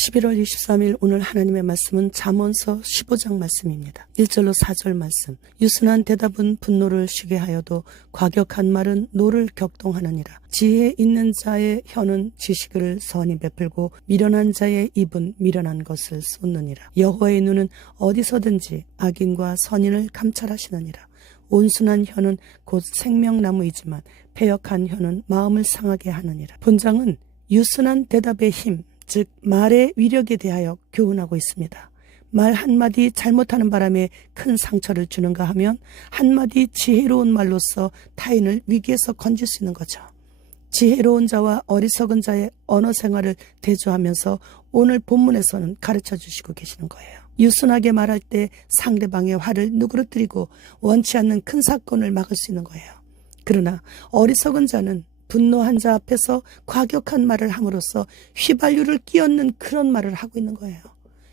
11월 23일 오늘 하나님의 말씀은 잠언서 15장 말씀입니다. 1절로 4절 말씀. 유순한 대답은 분노를 쉬게 하여도 과격한 말은 노를 격동하느니라. 지혜 있는 자의 혀는 지식을 선히 베풀고 미련한 자의 입은 미련한 것을 쏟느니라. 여호와의 눈은 어디서든지 악인과 선인을 감찰하시느니라. 온순한 혀는 곧 생명나무이지만 패역한 혀는 마음을 상하게 하느니라. 본장은 유순한 대답의 힘, 즉 말의 위력에 대하여 교훈하고 있습니다. 말 한마디 잘못하는 바람에 큰 상처를 주는가 하면 한마디 지혜로운 말로써 타인을 위기에서 건질 수 있는 거죠. 지혜로운 자와 어리석은 자의 언어 생활을 대조하면서 오늘 본문에서는 가르쳐 주시고 계시는 거예요. 유순하게 말할 때 상대방의 화를 누그러뜨리고 원치 않는 큰 사건을 막을 수 있는 거예요. 그러나 어리석은 자는 분노한 자 앞에서 과격한 말을 함으로써 휘발유를 끼얹는 그런 말을 하고 있는 거예요.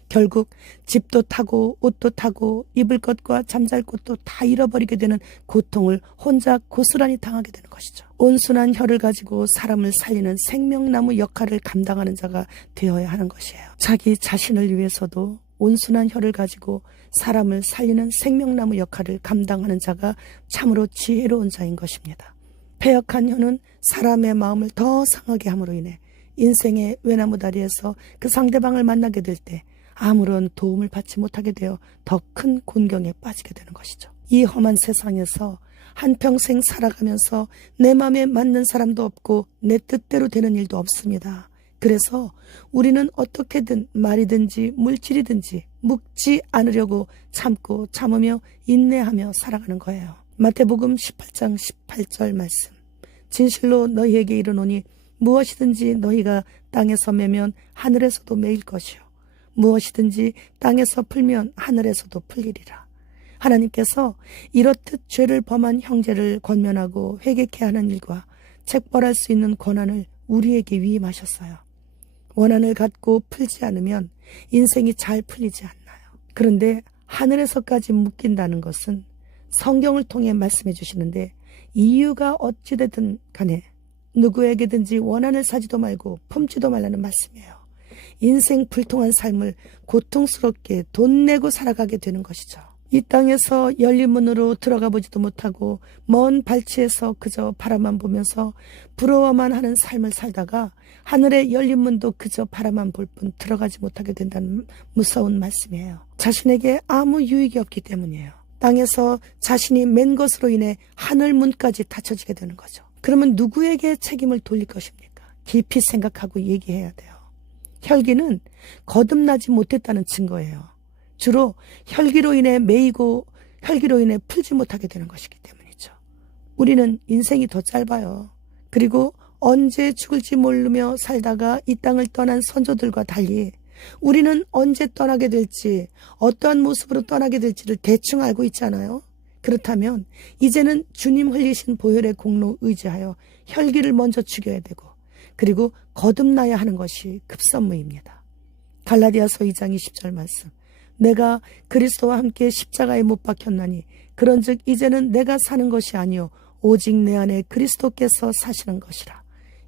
결국 집도 타고 옷도 타고 입을 것과 잠잘 곳도 다 잃어버리게 되는 고통을 혼자 고스란히 당하게 되는 것이죠. 온순한 혀를 가지고 사람을 살리는 생명나무 역할을 감당하는 자가 되어야 하는 것이에요. 자기 자신을 위해서도 온순한 혀를 가지고 사람을 살리는 생명나무 역할을 감당하는 자가 참으로 지혜로운 자인 것입니다. 패역한 혀는 사람의 마음을 더 상하게 함으로 인해 인생의 외나무 다리에서 그 상대방을 만나게 될 때 아무런 도움을 받지 못하게 되어 더 큰 곤경에 빠지게 되는 것이죠. 이 험한 세상에서 한평생 살아가면서 내 마음에 맞는 사람도 없고 내 뜻대로 되는 일도 없습니다. 그래서 우리는 어떻게든 말이든지 물질이든지 묵지 않으려고 참고 참으며 인내하며 살아가는 거예요. 마태복음 18장 18절 말씀. 진실로 너희에게 이르노니 무엇이든지 너희가 땅에서 매면 하늘에서도 매일 것이요 무엇이든지 땅에서 풀면 하늘에서도 풀리리라. 하나님께서 이렇듯 죄를 범한 형제를 권면하고 회개케 하는 일과 책벌할 수 있는 권한을 우리에게 위임하셨어요. 원한을 갖고 풀지 않으면 인생이 잘 풀리지 않나요? 그런데 하늘에서까지 묶인다는 것은 성경을 통해 말씀해 주시는데 이유가 어찌되든 간에 누구에게든지 원한을 사지도 말고 품지도 말라는 말씀이에요. 인생 불통한 삶을 고통스럽게 돈 내고 살아가게 되는 것이죠. 이 땅에서 열린 문으로 들어가 보지도 못하고 먼 발치에서 그저 바라만 보면서 부러워만 하는 삶을 살다가 하늘의 열린 문도 그저 바라만 볼 뿐 들어가지 못하게 된다는 무서운 말씀이에요. 자신에게 아무 유익이 없기 때문이에요. 땅에서 자신이 맨 것으로 인해 하늘 문까지 닫혀지게 되는 거죠. 그러면 누구에게 책임을 돌릴 것입니까? 깊이 생각하고 얘기해야 돼요. 혈기는 거듭나지 못했다는 증거예요. 주로 혈기로 인해 매이고 혈기로 인해 풀지 못하게 되는 것이기 때문이죠. 우리는 인생이 더 짧아요. 그리고 언제 죽을지 모르며 살다가 이 땅을 떠난 선조들과 달리 우리는 언제 떠나게 될지 어떠한 모습으로 떠나게 될지를 대충 알고 있잖아요. 그렇다면 이제는 주님 흘리신 보혈의 공로 의지하여 혈기를 먼저 죽여야 되고 그리고 거듭나야 하는 것이 급선무입니다. 갈라디아서 2장 20절 말씀. 내가 그리스도와 함께 십자가에 못 박혔나니 그런즉 이제는 내가 사는 것이 아니요 오직 내 안에 그리스도께서 사시는 것이라.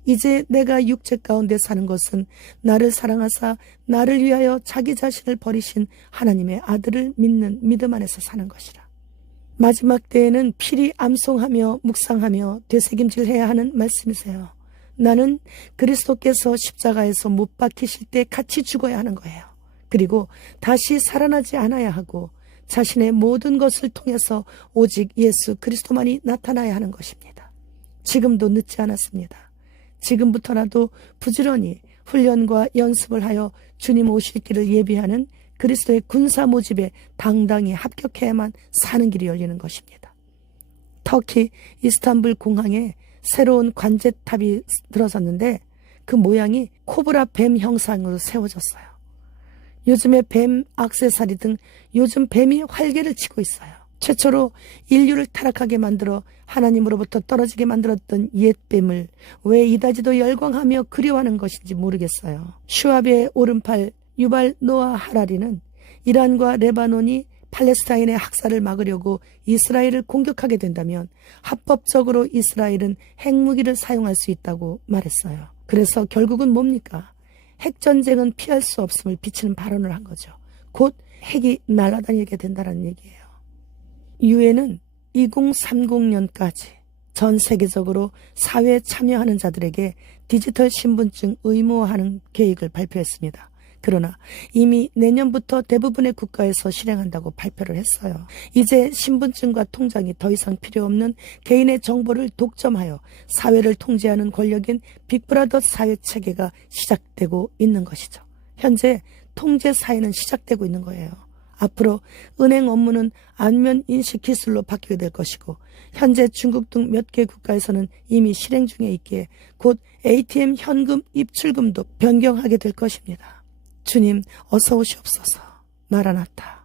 이제 내가 육체 가운데 사는 것은 나를 사랑하사 나를 위하여 자기 자신을 버리신 하나님의 아들을 믿는 믿음 안에서 사는 것이라. 마지막 때에는 필히 암송하며 묵상하며 되새김질해야 하는 말씀이세요. 나는 그리스도께서 십자가에서 못 박히실 때 같이 죽어야 하는 거예요. 그리고 다시 살아나지 않아야 하고 자신의 모든 것을 통해서 오직 예수 그리스도만이 나타나야 하는 것입니다. 지금도 늦지 않았습니다. 지금부터라도 부지런히 훈련과 연습을 하여 주님 오실 길을 예비하는 그리스도의 군사 모집에 당당히 합격해야만 사는 길이 열리는 것입니다. 터키 이스탄불 공항에 새로운 관제탑이 들어섰는데 그 모양이 코브라 뱀 형상으로 세워졌어요. 요즘에 뱀 액세서리 등 요즘 뱀이 활개를 치고 있어요. 최초로 인류를 타락하게 만들어 하나님으로부터 떨어지게 만들었던 옛 뱀을 왜 이다지도 열광하며 그리워하는 것인지 모르겠어요. 슈압의 오른팔 유발 노아 하라리는 이란과 레바논이 팔레스타인의 학살을 막으려고 이스라엘을 공격하게 된다면 합법적으로 이스라엘은 핵무기를 사용할 수 있다고 말했어요. 그래서 결국은 뭡니까? 핵전쟁은 피할 수 없음을 비치는 발언을 한 거죠. 곧 핵이 날아다니게 된다는 얘기예요. 유엔은 2030년까지 전 세계적으로 사회에 참여하는 자들에게 디지털 신분증 의무화하는 계획을 발표했습니다. 그러나 이미 내년부터 대부분의 국가에서 실행한다고 발표를 했어요. 이제 신분증과 통장이 더 이상 필요 없는 개인의 정보를 독점하여 사회를 통제하는 권력인 빅브라더 사회 체계가 시작되고 있는 것이죠. 현재 통제 사회는 시작되고 있는 거예요. 앞으로 은행 업무는 안면 인식 기술로 바뀌게 될 것이고, 현재 중국 등 몇 개 국가에서는 이미 실행 중에 있기에 곧 ATM 현금 입출금도 변경하게 될 것입니다. 주님, 어서 오시옵소서. 마라나타.